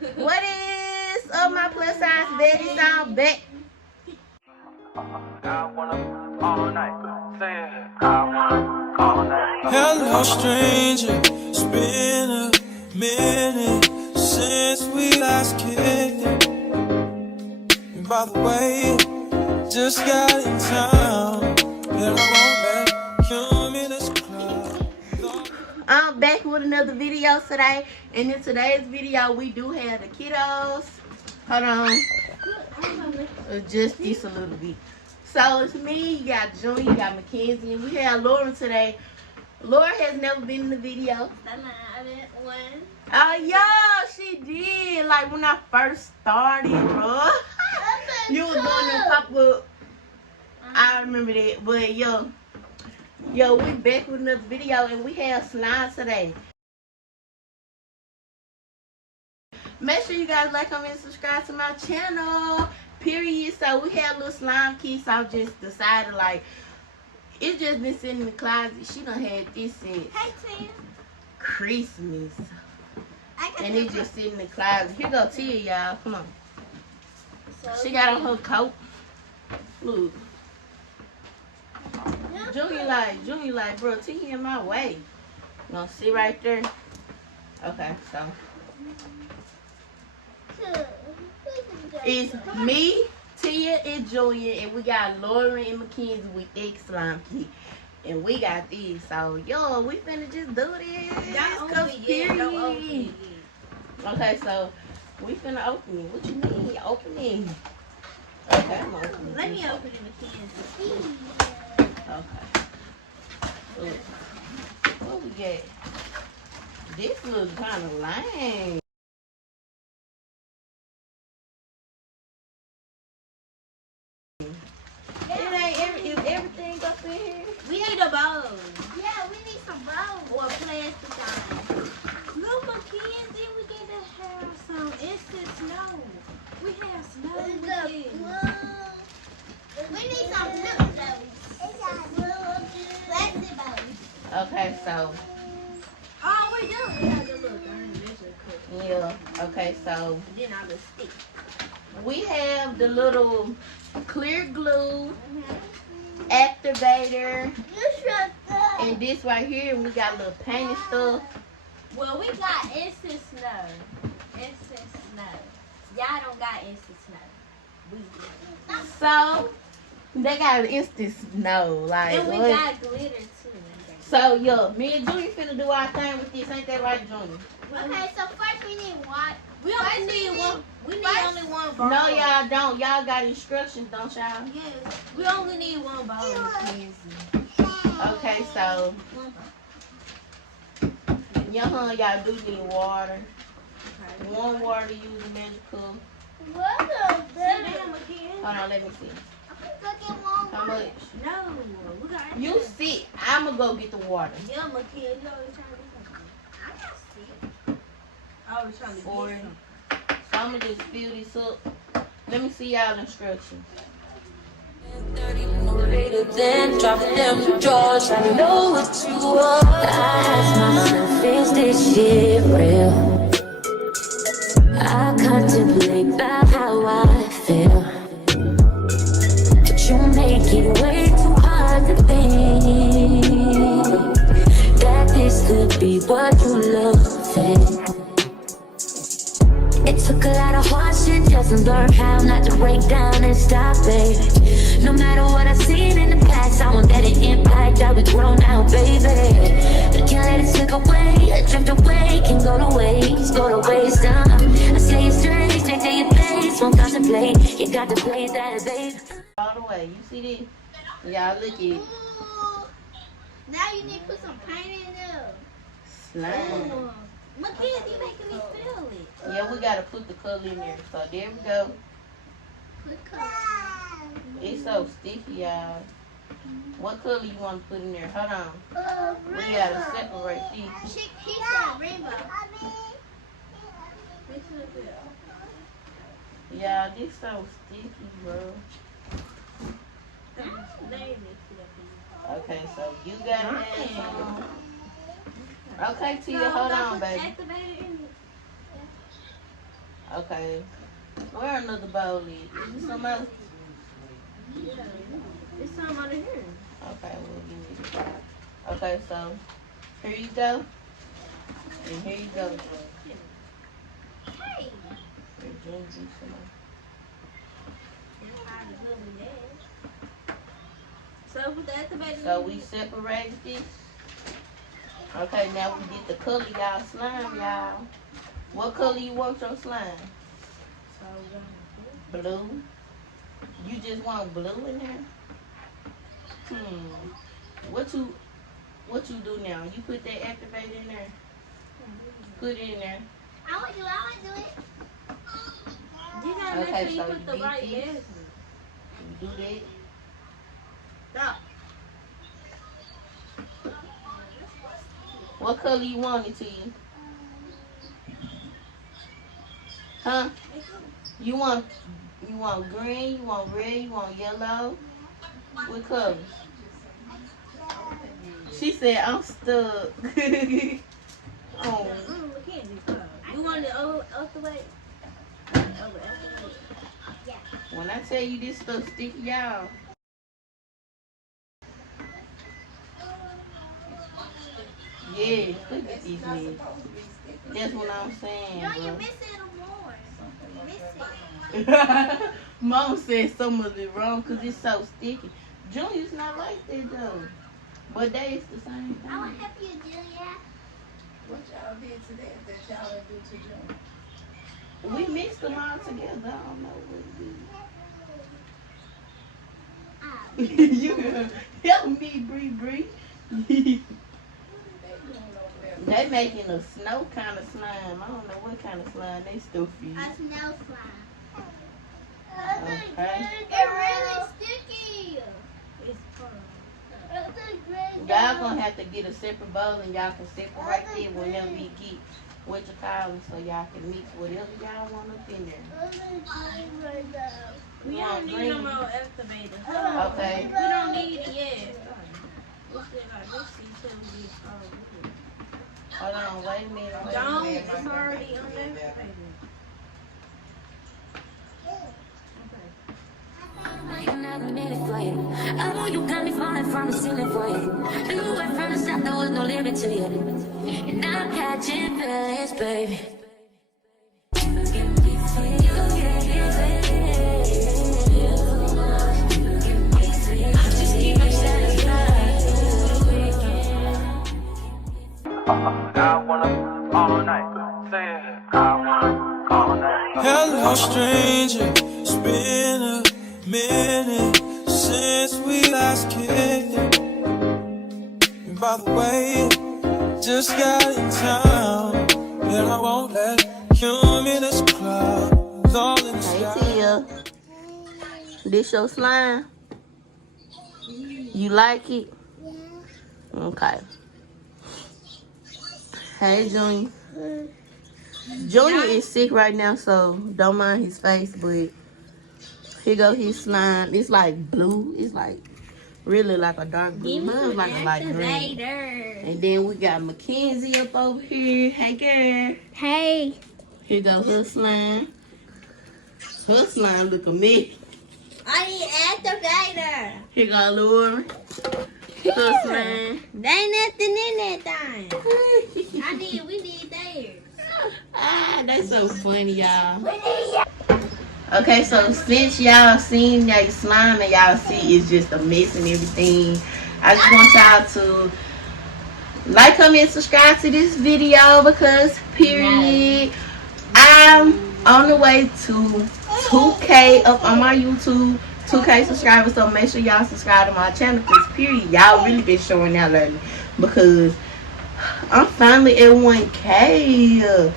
What is up, my plus size baddies? I'm back. Hello, stranger. It's been a minute since we last kicked it. And by the way, just got in town, and I won't let you in this crowd. I'm back with another video today, and in today's video, we do have the kiddos. Hold on, adjust this a little bit. So it's me, you got Junior, you got Mackenzie, and we have Lauren today. Lauren has never been in the video. Oh, yeah, she did. Like when I first started, bro. You was doing the pop-up. I remember that. But yo, we back with another video, and we have slime today. Make sure you guys like, comment, and subscribe to my channel. Period. So we had little slime kits. So I just decided, like, it's just been sitting in the closet. She done had this since Christmas. And it just sitting in the closet. Here go Tia, y'all. Come on. She got on her coat. Look. Junior like, bro, Tia in my way. You gonna sit right there? Okay, so. It's me, Tia, and Junior, and we got Lauren and Mackenzie with X slime kit. And we got these. So, yo, we finna just do this. Don't open it. Okay, so we finna open it. What you mean? Open it. Okay, I'm opening it. Let me open it, Mackenzie. Okay. Look. What we got? This looks kind of lame. Is everything up in here? We need a bowl. Yeah, we need some bowls. Or a plastic thing. Look, Mackenzie, we get to have some instant snow. We have snow with it. We need some little bowls. Plastic bowls. Okay, so. Oh, we do. We have the little darn measure cup. Yeah, okay, so. And then our little stick. We have the little clear glue activator, and this right here, we got a little painting stuff. Well, we got instant snow. Instant snow. Y'all don't got instant snow. We do. So they got instant snow, like. And we what? got glitter too. So yo, me and Junior finna do our thing with this, ain't that right, Junior? Okay, so first we need water. We only need one. We need only one bowl. No, y'all don't. Y'all got instructions, don't y'all? Yes. We only need one bowl, Mackenzie. Okay, so y'all do need water. Okay. One water to use the magical. What the Sit down, Mackenzie. Hold on, let me see. How much? No, we got. You sit. I'ma go get the water. Yeah, Mackenzie. You always trying to do something. I got sick. I was trying to 40. get some. So I'ma just fill this up. Let me see y'all instructions. Then drop them drawers. I know what you want. I ask myself, is this shit real? I contemplate about how I feel, but you make it way too hard to think that this could be what you love. It took a lot of hard shit just to learn how not to break down and stop it. No matter what I've seen in the past, I won't let it impact how we grow now, baby. You can't let it slip away, drift away, can go to waste, I say it straight to your face, won't contemplate, you got to play that, baby. All the way. You see this? Y'all look at it. Ooh. Now you need to put some paint in there. Slime. Mackenzie, making me feel it. Yeah, we gotta put the color in there. So there we go. Put color. It's so sticky, y'all. What color you want to put in there? Hold on. We gotta separate these. He said rainbow. Yeah, this so sticky, bro. Okay, so you got it. Okay, Tia, hold on, baby. Okay. Where another bowl is? Is there some else? Yeah. It's some under here. Okay, we'll give you this. Okay, so here you go. And here you go. Hey. Here, June, do some more. So with the activated. So we separated this. Okay, now we did the color y'all slime, y'all. What color you want your slime? Blue. You just want blue in there? What you do now? You put that activate in there? Put it in there. I want to do it. You gotta make Okay, sure you so put the you right did this. edges. You do that. Stop. What color you want it to you? Huh? You want green, you want red, you want yellow? What color? She said I'm stuck. Oh. We can't do color. You want it the way? When I tell you this stuff sticky, y'all. Yeah, look at these men. That's what I'm saying, No, you're bro. missing more. You're missing. Mom said some of it wrong because it's so sticky. Junior's not like that though. But they is the same thing. I want to help you, Julia. What y'all did to that y'all didn't do to June? We mixed them all together. I don't know what it is. You help me, Bree. They making a snow kind of slime. I don't know what kind of slime they still feed. A snow slime. Okay. It's really sticky. It's fun. Y'all gonna have to get a separate bowl and y'all can separate it whenever we get what you call it so y'all can mix whatever y'all want up in there. We You want don't need green? no more activators. Okay. We don't need it yet. Let's see till we Hold on, wait a minute. don't. It's already unactivated. Another minute for you. I know you got me falling from the ceiling for you. You went from the start, there was no limit to you. And I'm catching feelings, baby. I wanna all night. Say it. I wanna all night. Hello, stranger. It's been a minute since we last kicked it. And by the way, just got in town, and I won't let you in this club. It's all in the Hey sky. Tia, this your slime? You like it? Yeah. Okay. Hey Junior. Junior is sick right now, so don't mind his face, but here go his slime. It's like blue. It's like really like a dark blue. Mine's like a light green. And then we got Mackenzie up over here. Hey girl. Hey. Here go her slime. Her slime look a mess. I need activator. Here go Laura. Her slime. There ain't nothing in that thing. We need theirs. Ah, that's so funny, y'all. Okay, so since y'all seen that slime and y'all see it's just a mess and everything, I just want y'all to like, comment, subscribe to this video because period, I'm on the way to 2K up on my YouTube, 2K subscribers, so make sure y'all subscribe to my channel because period, y'all really been showing out lately because I'm finally at 1K.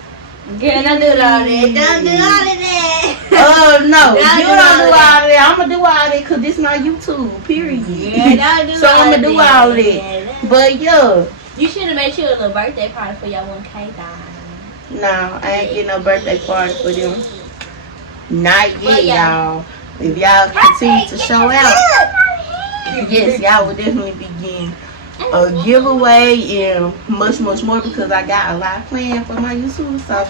Girl, don't do all that. Don't do all of that. Oh no, you don't do all all that. I'm gonna do all that because this my YouTube, period. Yeah, don't do So all I'm gonna do that. all that. But yeah, You should have made sure a little birthday party for your 1K guys. no, I ain't getting no birthday party for them. Not yet, But yeah. y'all. If y'all continue to show out, yes, y'all will definitely be getting a giveaway and much more because I got a lot planned for my YouTube. So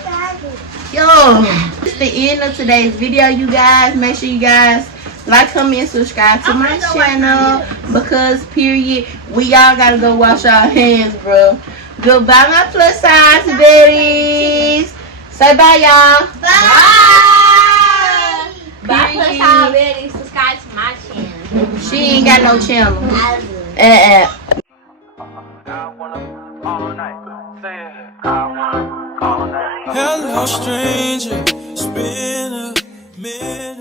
Yo, it's the end of today's video, you guys. Make sure you guys like, comment, subscribe to my channel because period, we all gotta go wash our hands, bro. Goodbye, my plus size baddies. Say bye, y'all. Bye. Bye. Plus Period. already subscribe to my channel. She ain't got no channel. I do. Hello, stranger. It's been a minute.